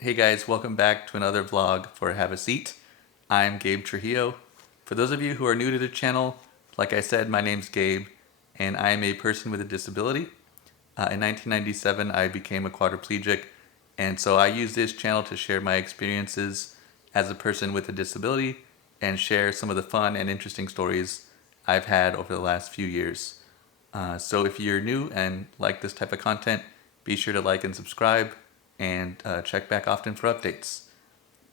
Hey guys, welcome back to another vlog for Have a Seat. I'm Gabe Trujillo. For those of you who are new to the channel, like I said, my name's Gabe, and I am a person with a disability. In 1997, I became a quadriplegic, and so I use this channel to share my experiences as a person with a disability and share some of the fun and interesting stories I've had over the last few years. So if you're new and like this type of content, be sure to like and subscribe and check back often for updates.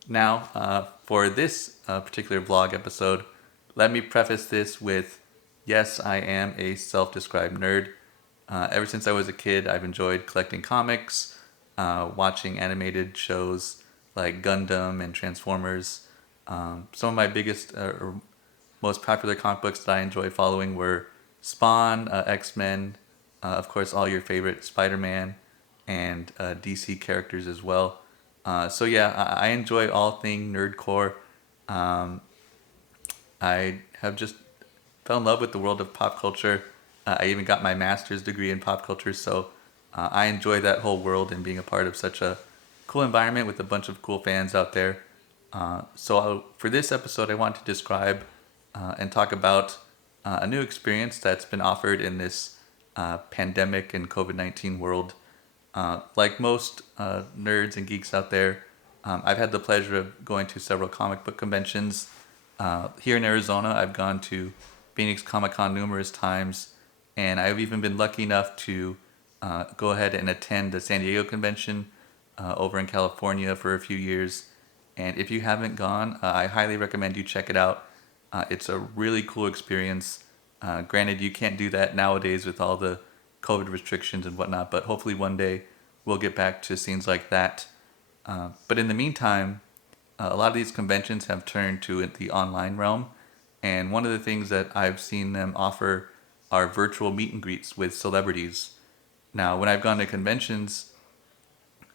Now, for this particular vlog episode, let me preface this with yes, I am a self described nerd. Ever since I was a kid, I've enjoyed collecting comics, watching animated shows like Gundam and Transformers. Some of my biggest or most popular comic books that I enjoy following were Spawn, X-Men, of course, all your favorite Spider-Man, and DC characters as well. So yeah, I enjoy all thing nerdcore. Um, I have just fell in love with the world of pop culture. I even got my master's degree in pop culture, so I enjoy that whole world and being a part of such a cool environment with a bunch of cool fans out there. For this episode, I want to describe and talk about a new experience that's been offered in this pandemic and COVID 19 world. Like most nerds and geeks out there, I've had the pleasure of going to several comic book conventions. Here in Arizona, I've gone to Phoenix Comic Con numerous times, and I've even been lucky enough to go ahead and attend the San Diego convention over in California for a few years. And if you haven't gone, I highly recommend you check it out. It's a really cool experience. Granted, you can't do that nowadays with all the COVID restrictions and whatnot, but hopefully one day we'll get back to scenes like that. But in the meantime, a lot of these conventions have turned to the online realm, and one of the things that I've seen them offer are virtual meet and greets with celebrities. Now, when I've gone to conventions,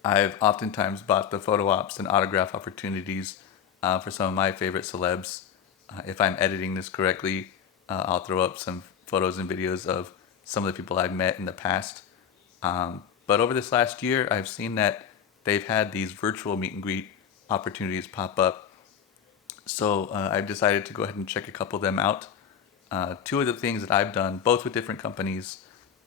I've oftentimes bought the photo ops and autograph opportunities for some of my favorite celebs. If I'm editing this correctly, I'll throw up some photos and videos of some of the people I've met in the past. But over this last year, I've seen that they've had these virtual meet and greet opportunities pop up. So I've decided to go ahead and check a couple of them out. Two of the things that I've done, both with different companies,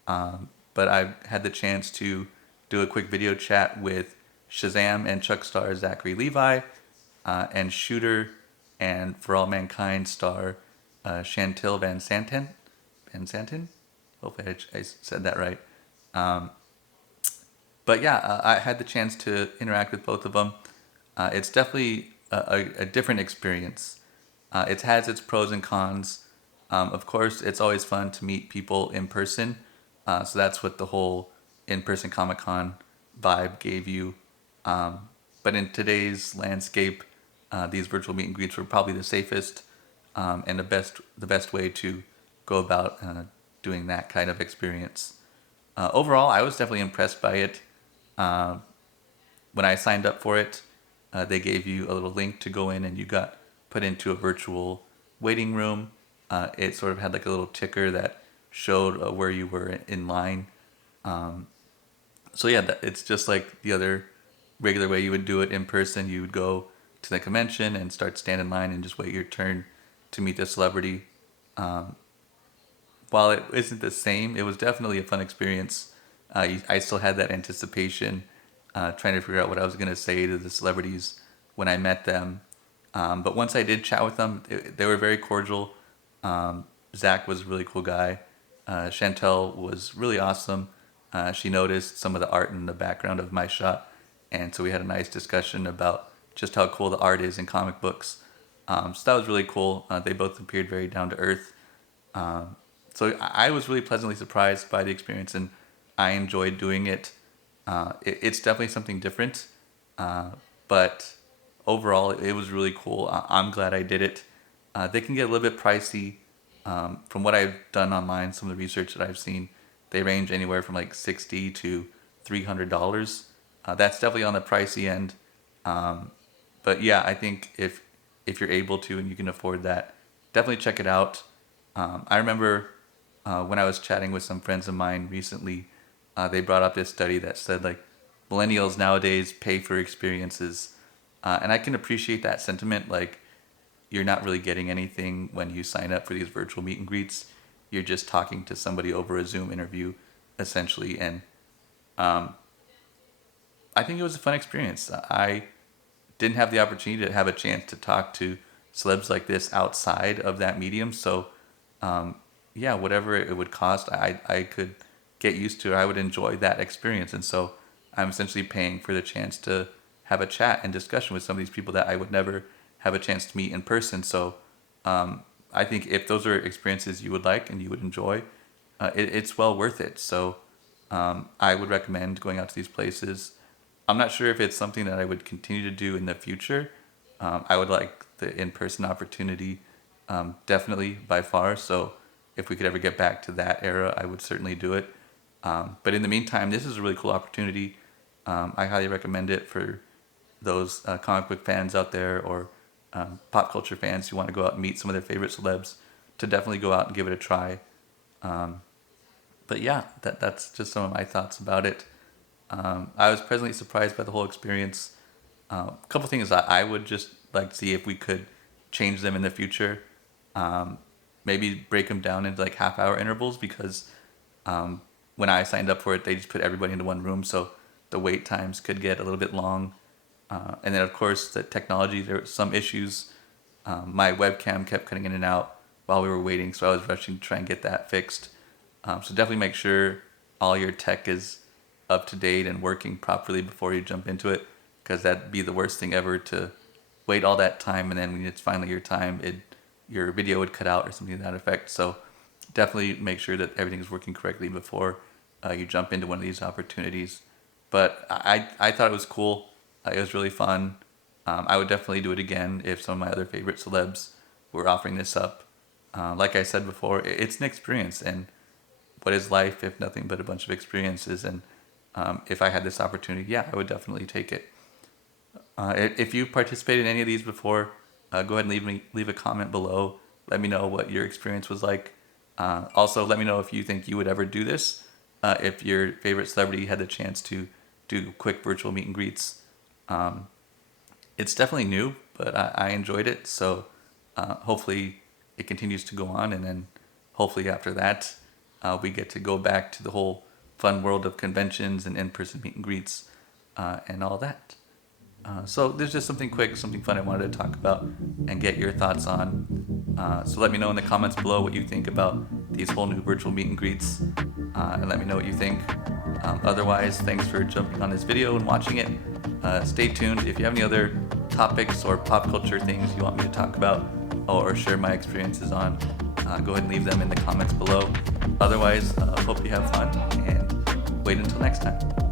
but I've had the chance to do a quick video chat with Shazam and Chuck star Zachary Levi, and Shooter and For All Mankind star Chantel Van Santen. Van Santen? Hopefully I said that right. Um, but yeah, I had the chance to interact with both of them. It's definitely a different experience. It has its pros and cons. Of course, it's always fun to meet people in person. So that's what the whole in-person Comic Con vibe gave you. But in today's landscape, these virtual meet and greets were probably the safest and the best way to go about doing that kind of experience. Overall, I was definitely impressed by it. Uh, when I signed up for it, they gave you a little link to go in, and you got put into a virtual waiting room. It sort of had like a little ticker that showed where you were in line. Um, so yeah, it's just like the other regular way you would do it in person. You would go to the convention and start stand in line and just wait your turn to meet the celebrity. Um, while it isn't the same, it was definitely a fun experience. I still had that anticipation, trying to figure out what I was going to say to the celebrities when I met them. But once I did chat with them, they were very cordial. Zach was a really cool guy. Chantel was really awesome. She noticed some of the art in the background of my shot, and so we had a nice discussion about just how cool the art is in comic books. So that was really cool. They both appeared very down to earth. Um, so I was really pleasantly surprised by the experience, and I enjoyed doing it. It's definitely something different, uh, but overall, it was really cool. I'm glad I did it. They can get a little bit pricey. From what I've done online, some of the research that I've seen, they range anywhere from like $60 to $300. That's definitely on the pricey end. Um, but yeah, I think if you're able to and you can afford that, definitely check it out. I remember when I was chatting with some friends of mine recently, they brought up this study that said like millennials nowadays pay for experiences, and I can appreciate that sentiment. Like, you're not really getting anything when you sign up for these virtual meet and greets. You're just talking to somebody over a Zoom interview, essentially, and I think it was a fun experience. I didn't have the opportunity to have a chance to talk to celebs like this outside of that medium, so yeah, whatever it would cost, I could get used to. I would enjoy that experience, and so I'm essentially paying for the chance to have a chat and discussion with some of these people that I would never have a chance to meet in person. So I think if those are experiences you would like and you would enjoy, it's well worth it. So I would recommend going out to these places. I'm not sure if it's something that I would continue to do in the future. I would like the in-person opportunity, definitely by far. So if we could ever get back to that era, I would certainly do it. But in the meantime, this is a really cool opportunity. I highly recommend it for those comic book fans out there, or pop culture fans who want to go out and meet some of their favorite celebs, to definitely go out and give it a try. But yeah, that's just some of my thoughts about it. I was pleasantly surprised by the whole experience. A couple things that I would just like to see if we could change them in the future. Maybe break them down into like half-hour intervals, because when I signed up for it, they just put everybody into one room, so the wait times could get a little bit long. And then, of course, the technology, there were some issues. My webcam kept cutting in and out while we were waiting, so I was rushing to try and get that fixed. So definitely make sure all your tech is up to date and working properly before you jump into it, because that'd be the worst thing ever, to wait all that time and then when it's finally your time, your video would cut out or something to that effect. So definitely make sure that everything is working correctly before you jump into one of these opportunities. But I thought it was cool. It was really fun. I would definitely do it again if some of my other favorite celebs were offering this up. Like I said before, it's an experience, and what is life if nothing but a bunch of experiences? And if I had this opportunity, yeah, I would definitely take it. If you participated in any of these before, go ahead and leave a comment below. Let me know what your experience was like. Also, let me know if you think you would ever do this. If your favorite celebrity had the chance to do quick virtual meet and greets. It's definitely new, but I enjoyed it. So hopefully it continues to go on, and then hopefully after that we get to go back to the whole fun world of conventions and in-person meet and greets and all that. So there's just something quick, something fun I wanted to talk about and get your thoughts on. So let me know in the comments below what you think about these whole new virtual meet and greets, and let me know what you think. Otherwise, thanks for jumping on this video and watching it. Stay tuned. If you have any other topics or pop culture things you want me to talk about or share my experiences on, go ahead and leave them in the comments below. Otherwise, hope you have fun, and wait until next time.